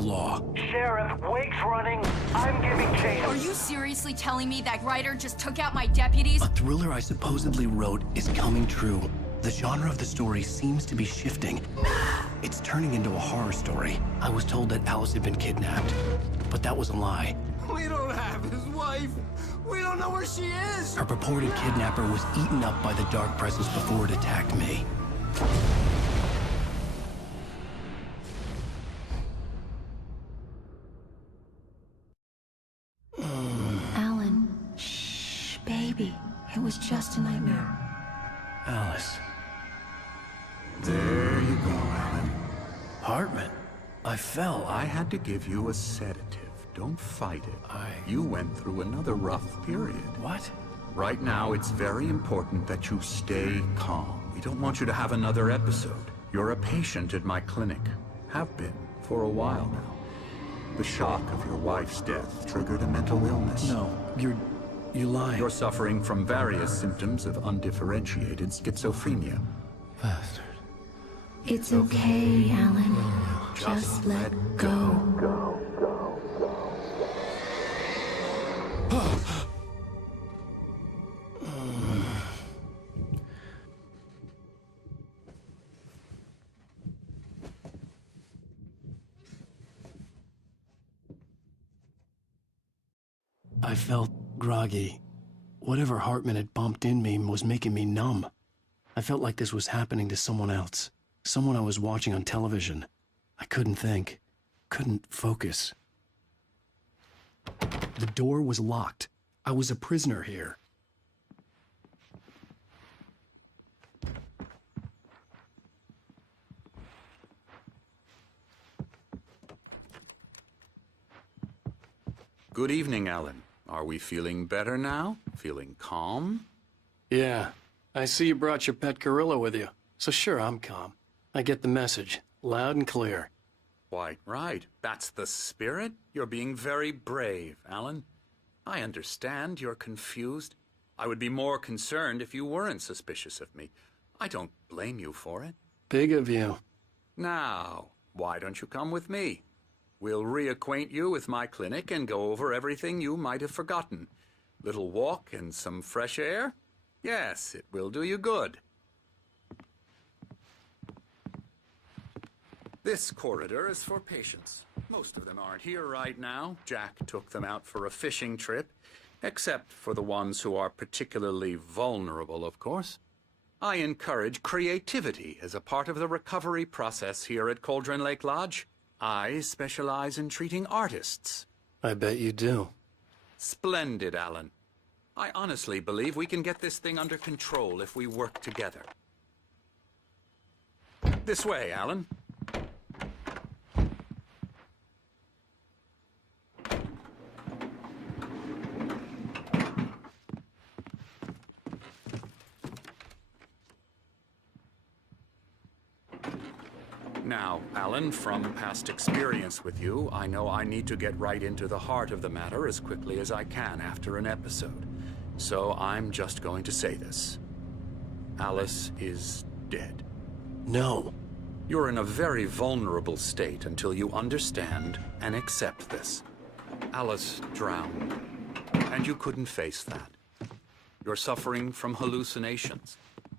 the law. Sheriff, Wake's running. I'm giving chase. Are you seriously telling me that writer just took out my deputies? A thriller I supposedly wrote is coming true. The genre of the story seems to be shifting. It's turning into a horror story. I was told that Alice had been kidnapped, but that was a lie. We don't have his wife. We don't know where she is. Her purported kidnapper was eaten up by the dark presence before it attacked me. Alan, shh, baby. It was just a nightmare. Alice. There you go, Alan. Hartman. I fell. I had to give you a sedative. Don't fight it. You went through another rough period. What? Right now, it's very important that you stay calm. We don't want you to have another episode. You're a patient at my clinic. Have been for a while now. The shock of your wife's death triggered a mental illness. No, you're lying. You're suffering from various symptoms of undifferentiated schizophrenia. Bastard. It's okay, Alan. Just let go. I felt groggy. Whatever Hartman had bumped in me was making me numb. I felt like this was happening to someone else. Someone I was watching on television. I couldn't think. Couldn't focus. The door was locked. I was a prisoner here. Good evening, Alan. Are we feeling better now? Feeling calm? Yeah. I see you brought your pet gorilla with you. So sure, I'm calm. I get the message. Loud and clear. Quite right. That's the spirit. You're being very brave, Alan. I understand you're confused. I would be more concerned if you weren't suspicious of me. I don't blame you for it. Big of you. Now, why don't you come with me? We'll reacquaint you with my clinic and go over everything you might have forgotten. Little walk and some fresh air? Yes, it will do you good. This corridor is for patients. Most of them aren't here right now. Jack took them out for a fishing trip, except for the ones who are particularly vulnerable, of course. I encourage creativity as a part of the recovery process here at Cauldron Lake Lodge. I specialize in treating artists. I bet you do. Splendid, Alan. I honestly believe we can get this thing under control if we work together. This way, Alan. Now, Alan, from past experience with you, I know I need to get right into the heart of the matter as quickly as I can after an episode. So I'm just going to say this. Alice is dead. No. You're in a very vulnerable state until you understand and accept this. Alice drowned, and you couldn't face that. You're suffering from hallucinations,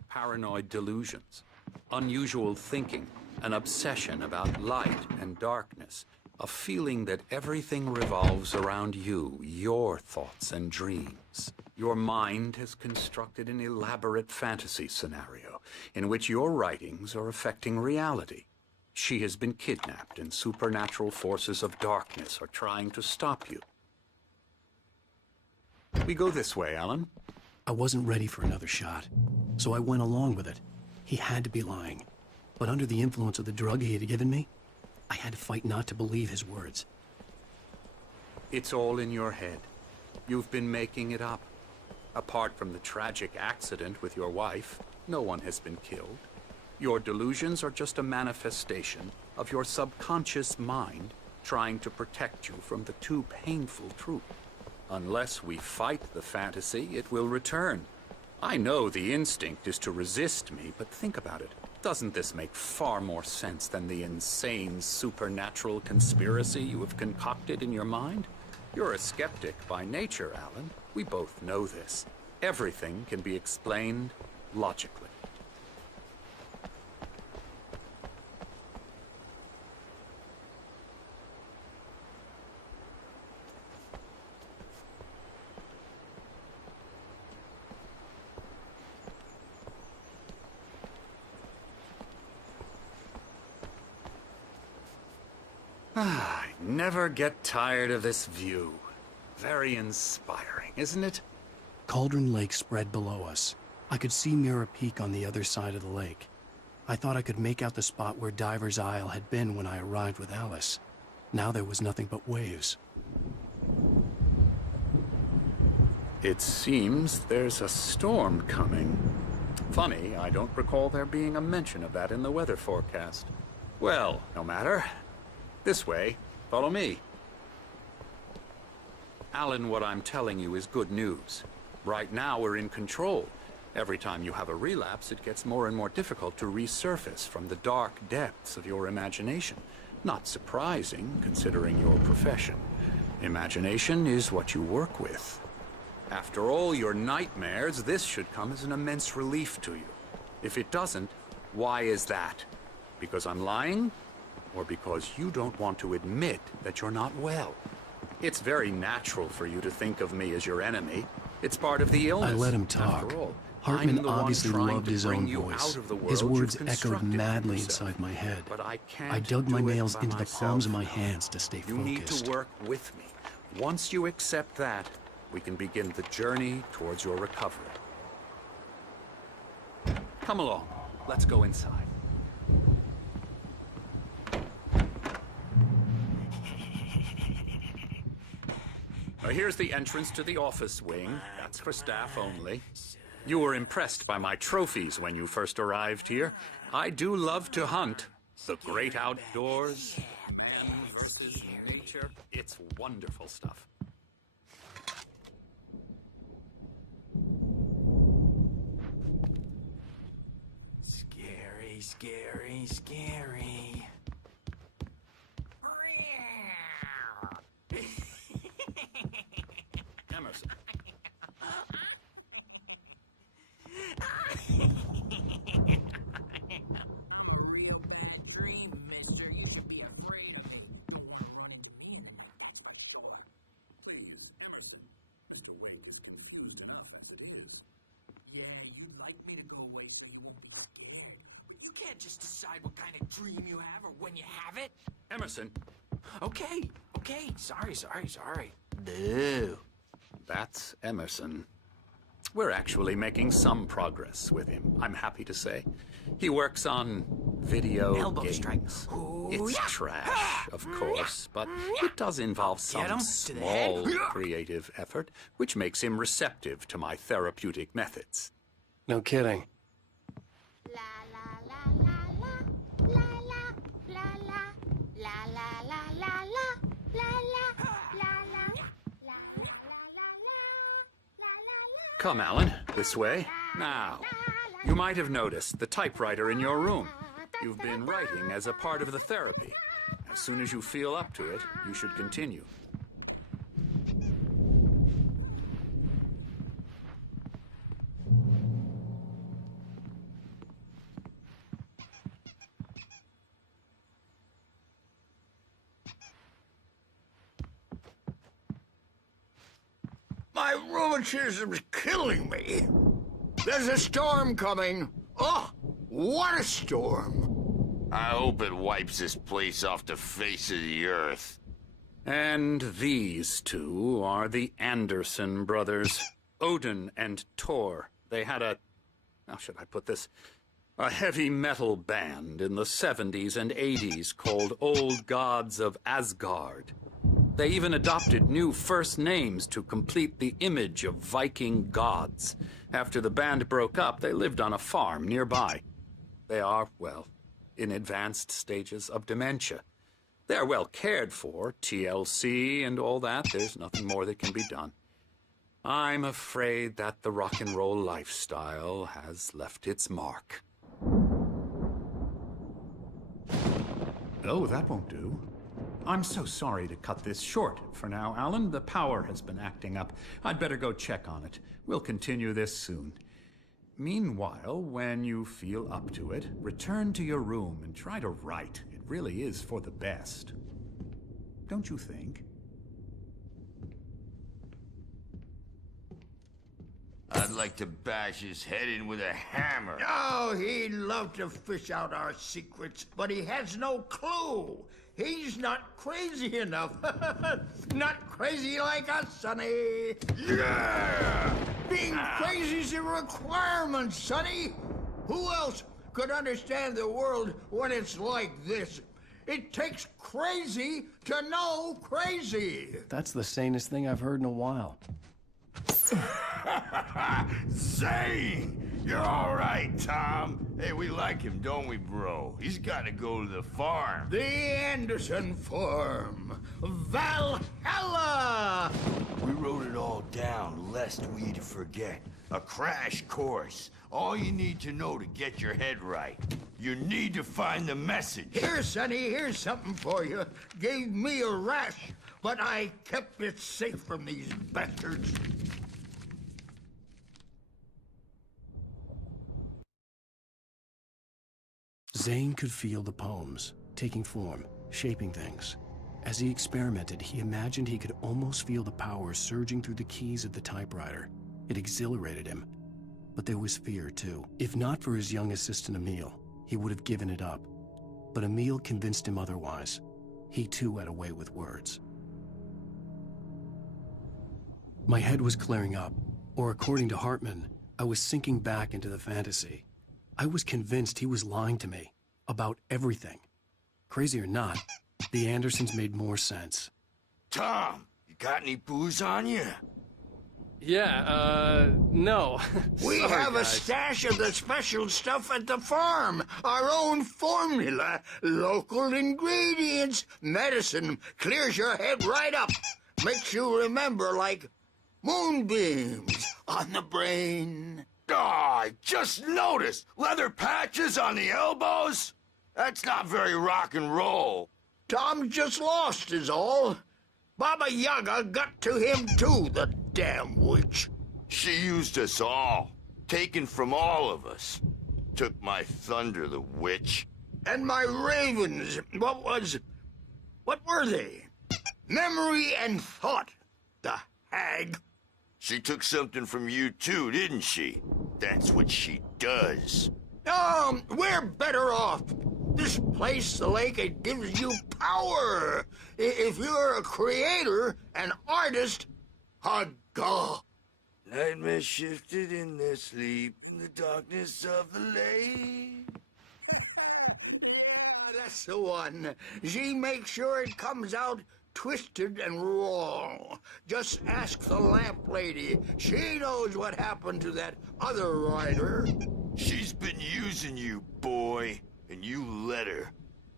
paranoid delusions, unusual thinking, an obsession about light and darkness, a feeling that everything revolves around you, your thoughts and dreams. Your mind has constructed an elaborate fantasy scenario in which your writings are affecting reality. She has been kidnapped and supernatural forces of darkness are trying to stop you. We go this way, Alan. I wasn't ready for another shot, so I went along with it. He had to be lying. But under the influence of the drug he had given me, I had to fight not to believe his words. It's all in your head. You've been making it up. Apart from the tragic accident with your wife, no one has been killed. Your delusions are just a manifestation of your subconscious mind trying to protect you from the too painful truth. Unless we fight the fantasy, it will return. I know the instinct is to resist me, but think about it. Doesn't this make far more sense than the insane supernatural conspiracy you have concocted in your mind? You're a skeptic by nature, Alan. We both know this. Everything can be explained logically. I never get tired of this view. Very inspiring, isn't it? Cauldron Lake spread below us. I could see Mirror Peak on the other side of the lake. I thought I could make out the spot where Diver's Isle had been when I arrived with Alice. Now there was nothing but waves. It seems there's a storm coming. Funny, I don't recall there being a mention of that in the weather forecast. Well, no matter. This way. Follow me. Alan, what I'm telling you is good news. Right now, we're in control. Every time you have a relapse, it gets more and more difficult to resurface from the dark depths of your imagination. Not surprising, considering your profession. Imagination is what you work with. After all your nightmares, this should come as an immense relief to you. If it doesn't, why is that? Because I'm lying? Or because you don't want to admit that you're not well? It's very natural for you to think of me as your enemy. It's part of the illness. I let him talk. After all, Hartman I'm the one obviously trying loved to his bring own you voice. out of the His world words you've echoed constructed for madly yourself. inside my head. But I can't I dug my do it nails by into the myself. palms of my hands to stay You need focused. to work with me. Once you accept that, we can begin the journey towards your recovery. Come along. Let's go inside. Now, here's the entrance to the office wing. That's for staff only. You were impressed by my trophies when you first arrived here. I do love to hunt. The great outdoors, man versus nature. It's wonderful stuff. Scary, scary, scary. Emerson. Dream, mister. You should be afraid of Please, Emerson. Mr. Wade is confused enough as it is. Yeah, you'd like me to go away so you can't just decide what kind of dream you have or when you have it. Emerson. Okay. Sorry. No. That's Emerson. We're actually making some progress with him, I'm happy to say. He works on video Elbow games. strike. Ooh, It's yeah. trash, of course, but it does involve Get him some to the head. small creative effort, which makes him receptive to my therapeutic methods. No kidding. La la la la la la la la la la la la la la la Come, Alan, this way. Now, you might have noticed the typewriter in your room. You've been writing as a part of the therapy. As soon as you feel up to it, you should continue. My rheumatism's killing me. There's a storm coming. Oh, what a storm. I hope it wipes this place off the face of the earth. And these two are the Anderson brothers, Odin and Thor. They had how should I put this? A heavy metal band in the 70s and 80s called Old Gods of Asgard. They even adopted new first names to complete the image of Viking gods. After the band broke up, they lived on a farm nearby. They are, well, in advanced stages of dementia. They're well cared for, TLC and all that. There's nothing more that can be done. I'm afraid that the rock and roll lifestyle has left its mark. Oh, that won't do. I'm so sorry to cut this short for now, Alan. The power has been acting up. I'd better go check on it. We'll continue this soon. Meanwhile, when you feel up to it, return to your room and try to write. It really is for the best. Don't you think? I'd like to bash his head in with a hammer. Oh, he'd love to fish out our secrets, but he has no clue. He's not crazy enough. Not crazy like us, Sonny. Yeah! Being crazy's a requirement, Sonny. Who else could understand the world when it's like this? It takes crazy to know crazy. That's the sanest thing I've heard in a while. Zane! You're all right, Tom. Hey, we like him, don't we, bro? He's got to go to the farm. The Anderson Farm. Valhalla! We wrote it all down, lest we forget. A crash course. All you need to know to get your head right. You need to find the message. Here, Sonny, here's something for you. Gave me a rash, but I kept it safe from these bastards. Zane could feel the poems, taking form, shaping things. As he experimented, he imagined he could almost feel the power surging through the keys of the typewriter. It exhilarated him. But there was fear, too. If not for his young assistant, Emil, he would have given it up. But Emil convinced him otherwise. He, too, had a way with words. My head was clearing up, or according to Hartman, I was sinking back into the fantasy. I was convinced he was lying to me about everything. Crazy or not, the Andersons made more sense. Tom, you got any booze on you? Yeah, no. We have a stash of the special stuff at the farm. Our own formula, local ingredients, medicine, clears your head right up. Makes you remember like moonbeams on the brain. Oh, I just noticed. Leather patches on the elbows? That's not very rock and roll. Tom just lost is all. Baba Yaga got to him too, the damn witch. She used us all. Taken from all of us. Took my thunder, the witch. And my ravens. What were they? Memory and thought, the hag. She took something from you too, didn't she? That's what she does. We're better off. This place, the lake, it gives you power. If you're a creator, an artist, a god. Nightmare shifted in their sleep in the darkness of the lake. That's the one. She makes sure it comes out twisted and raw. Just ask the lamp lady. She knows what happened to that other rider. She's been using you, boy, and you let her.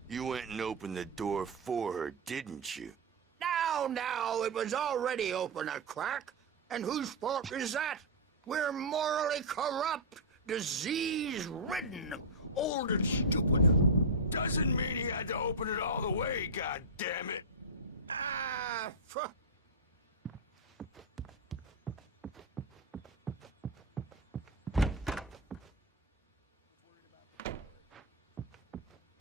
You went and opened the door for her, didn't you? Now, it was already open a crack. And whose fault is that? We're morally corrupt, disease-ridden, old and stupid. Doesn't mean he had to open it all the way, goddammit.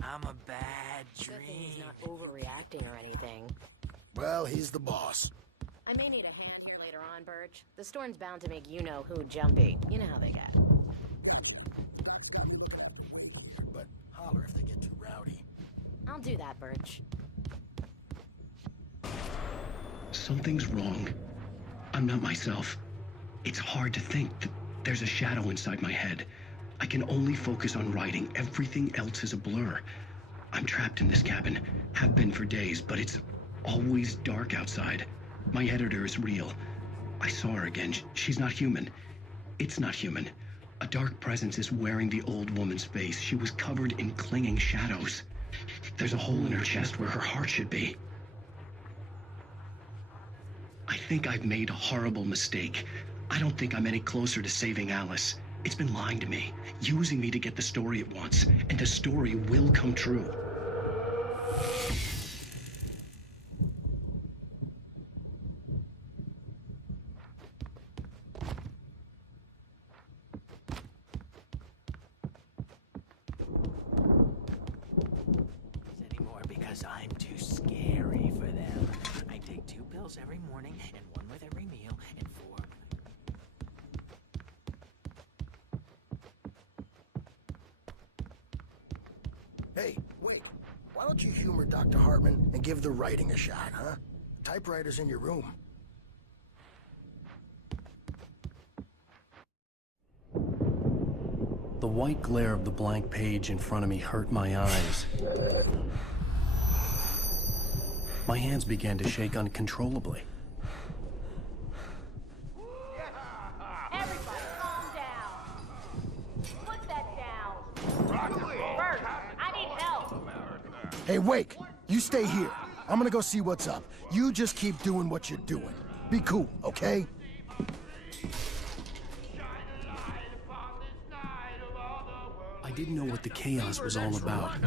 I'm a bad dream. Good thing he's not overreacting or anything. Well, he's the boss. I may need a hand here later on, Birch. The storm's bound to make you-know-who jumpy. You know how they get. But holler if they get too rowdy. I'll do that, Birch. Something's wrong. I'm not myself. It's hard to think that there's a shadow inside my head. I can only focus on writing. Everything else is a blur. I'm trapped in this cabin. Have been for days, but it's always dark outside. My editor is real. I saw her again. She's not human. It's not human. A dark presence is wearing the old woman's face. She was covered in clinging shadows. There's a hole in her chest where her heart should be. I think I've made a horrible mistake. I don't think I'm any closer to saving Alice. It's been lying to me, using me to get the story it wants, and the story will come true. Anymore because I'm too scary for them. I take 2 pills every morning and 1 with every meal and 4. Hey, wait. Why don't you humor Dr. Hartman and give the writing a shot, huh? Typewriter's in your room. The white glare of the blank page in front of me hurt my eyes. My hands began to shake uncontrollably. Everybody, calm down. Put that down. Bert, I need help. Hey, Wake, you stay here. I'm gonna go see what's up. You just keep doing what you're doing. Be cool, okay? I didn't know what the chaos was all about,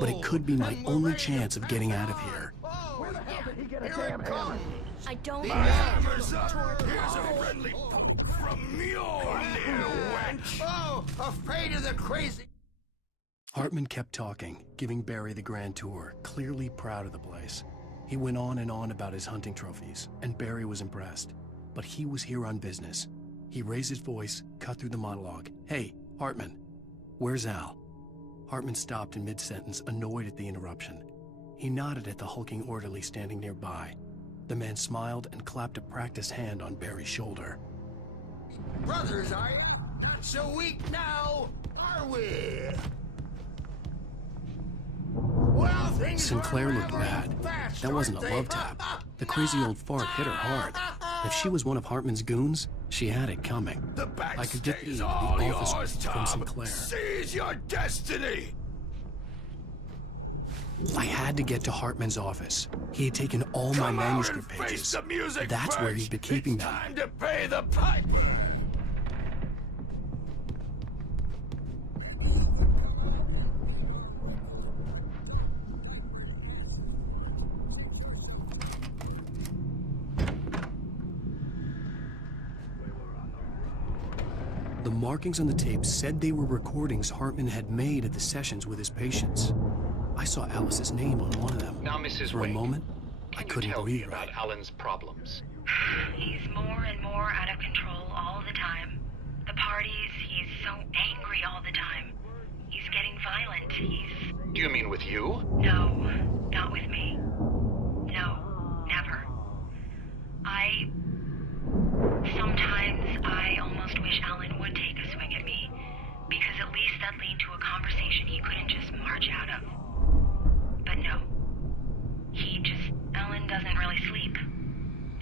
but it could be my only chance of getting out of here. Where the hell did he get a damn hammer? I don't The hammer's up. Here's a friendly poke from Mjolnir, wench. Oh, afraid of the crazy. Hartman kept talking, giving Barry the grand tour, clearly proud of the place. He went on and on about his hunting trophies, and Barry was impressed. But he was here on business. He raised his voice, cut through the monologue. Hey, Hartman, where's Al? Hartman stopped in mid-sentence, annoyed at the interruption. He nodded at the hulking orderly standing nearby. The man smiled and clapped a practiced hand on Barry's shoulder. Brothers, are you? Not so weak now, are we? Well, things Sinclair are looked rattling bad. fast, That wasn't a aren't love they? tap. The crazy old fart hit her hard. If she was one of Hartman's goons, she had it coming. The I could get backstay's the all office yours, from Tom. Sinclair. Seize your destiny. I had to get to Hartman's office. He had taken all my Come out manuscript and face pages. the music, That's where Birch. he'd been keeping It's them. time to pay the piper. The markings on the tape said they were recordings Hartman had made at the sessions with his patients. I saw Alice's name on one of them. Now, Mrs. For a Wake, moment, I can you couldn't tell me breathe about right. Alan's problems? He's more and more out of control all the time. The parties, he's so angry all the time. He's getting violent. Do you mean with you? No, not with me. No, never. Sometimes I almost wish Alan would take a swing at me, because at least that lead to a conversation he couldn't just march out of. But no. Alan doesn't really sleep.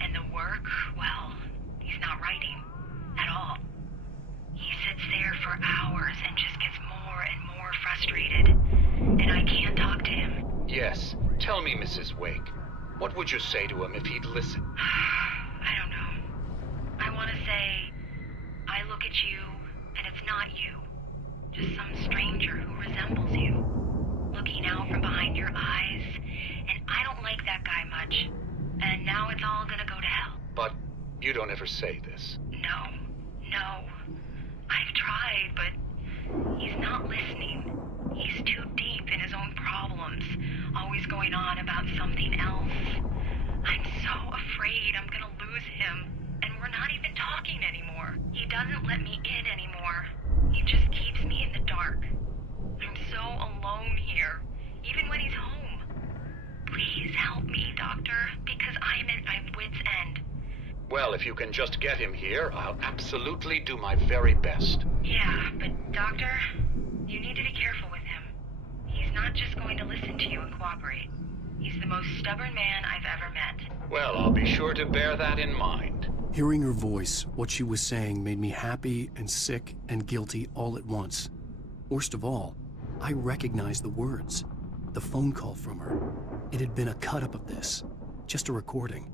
And the work, well, he's not writing at all. He sits there for hours and just gets more and more frustrated. And I can't talk to him. Yes. Tell me, Mrs. Wake. What would you say to him if he'd listen? I don't know. I want to say, I look at you, and it's not you. Just some stranger who resembles you. Looking out from behind your eyes, and I don't like that guy much. And now it's all gonna go to hell. But you don't ever say this. No. I've tried, but he's not listening. He's too deep in his own problems, always going on about something else. I'm so afraid I'm gonna lose him, and we're not even talking anymore. He doesn't let me in anymore. He just keeps me in the dark. I'm so alone here, even when he's home. Please help me, Doctor, because I'm at my wit's end. Well, if you can just get him here, I'll absolutely do my very best. Yeah, but Doctor, you need to be careful with him. He's not just going to listen to you and cooperate. He's the most stubborn man I've ever met. Well, I'll be sure to bear that in mind. Hearing her voice, what she was saying made me happy and sick and guilty all at once. Worst of all, I recognized the words. The phone call from her. It had been a cut-up of this. Just a recording.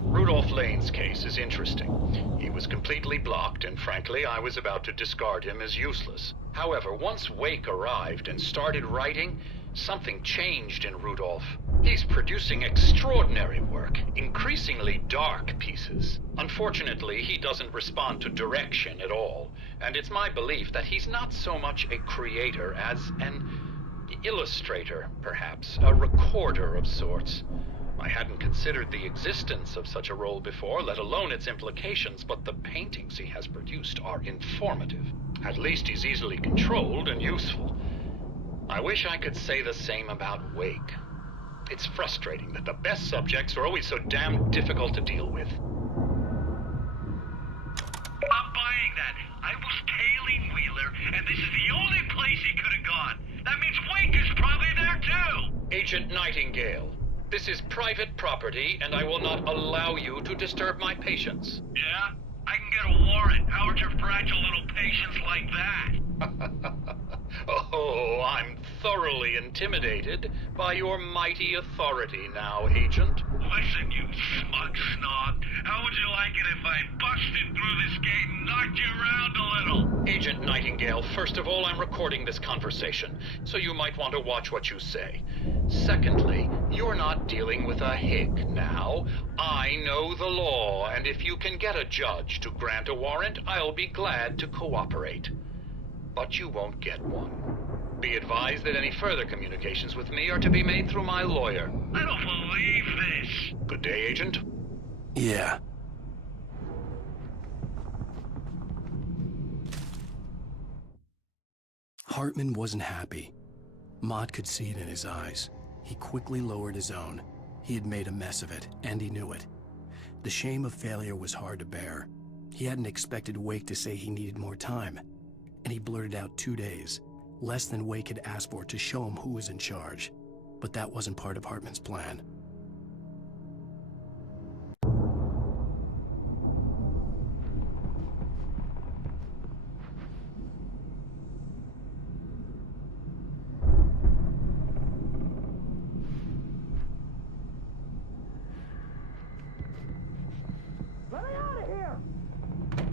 Rudolph Lane's case is interesting. He was completely blocked, and frankly, I was about to discard him as useless. However, once Wake arrived and started writing, something changed in Rudolph. He's producing extraordinary work, increasingly dark pieces. Unfortunately, he doesn't respond to direction at all, and it's my belief that he's not so much a creator as an illustrator, perhaps, a recorder of sorts. I hadn't considered the existence of such a role before, let alone its implications, but the paintings he has produced are informative. At least he's easily controlled and useful. I wish I could say the same about Wake. It's frustrating that the best subjects are always so damn difficult to deal with. I'm buying that. I was tailing Wheeler, and this is the only place he could have gone. That means Wake is probably there too! Agent Nightingale, this is private property, and I will not allow you to disturb my patients. Yeah? I can get a warrant. Howard your fragile little patients like that? Oh, I'm thoroughly intimidated by your mighty authority now, Agent. Listen, you smug snob. How would you like it if I busted through this gate and knocked you around a little? Agent Nightingale, first of all, I'm recording this conversation, so you might want to watch what you say. Secondly, you're not dealing with a hick now. I know the law, and if you can get a judge to grant a warrant, I'll be glad to cooperate. But you won't get one. Be advised that any further communications with me are to be made through my lawyer. I don't believe this. Good day, Agent. Yeah. Hartman wasn't happy. Mott could see it in his eyes. He quickly lowered his own. He had made a mess of it, and he knew it. The shame of failure was hard to bear. He hadn't expected Wake to say he needed more time. And he blurted out 2 days, less than Wake had asked for, to show him who was in charge. But that wasn't part of Hartman's plan. Let me out of here!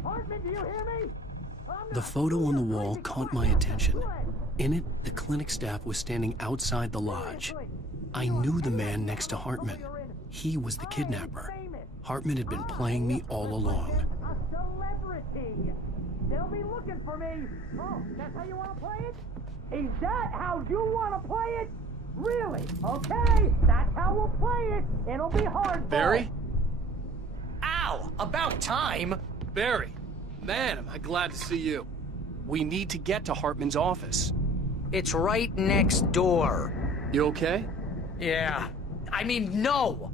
Hartman, do you hear me? The photo on the wall caught my attention. In it, the clinic staff was standing outside the lodge. I knew the man next to Hartman. He was the kidnapper. Hartman had been playing me all along. A celebrity! They'll be looking for me! Oh, that's how you want to play it? Is that how you want to play it? Really? Okay, that's how we'll play it. It'll be hard. Barry? Ow! About time! Barry! Man, am I glad to see you. We need to get to Hartman's office. It's right next door. You okay? Yeah. I mean, no!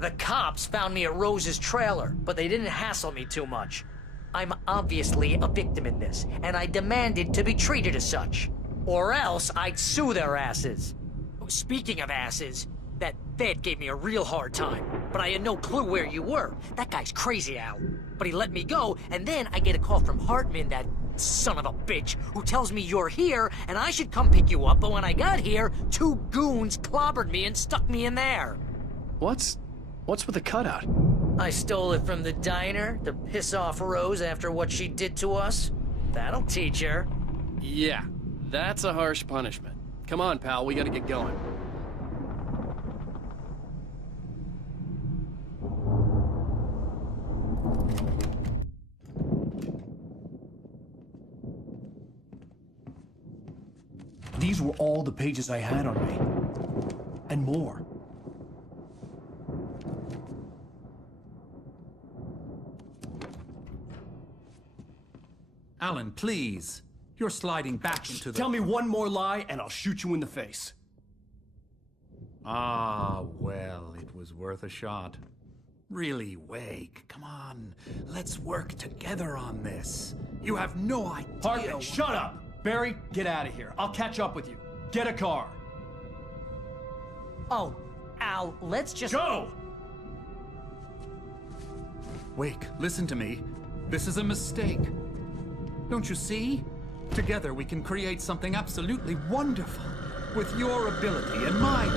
The cops found me at Rose's trailer, but they didn't hassle me too much. I'm obviously a victim in this, and I demanded to be treated as such. Or else I'd sue their asses. Speaking of asses, that Fed gave me a real hard time, but I had no clue where you were. That guy's crazy, Al. But he let me go, and then I get a call from Hartman, that son of a bitch, who tells me you're here, and I should come pick you up, but when I got here, 2 goons clobbered me and stuck me in there. What's with the cutout? I stole it from the diner to piss off Rose after what she did to us. That'll teach her. Yeah, that's a harsh punishment. Come on, pal, we gotta get going. These were all the pages I had on me. And more. Alan, please. You're sliding back into the... Tell me one more lie and I'll shoot you in the face. Ah, well, it was worth a shot. Really, Wake, come on. Let's work together on this. You have no idea... Hartman, shut up! Barry, get out of here. I'll catch up with you. Get a car. Oh, Al, let's just... Go! Wake, listen to me. This is a mistake. Don't you see? Together we can create something absolutely wonderful. With your ability and mine.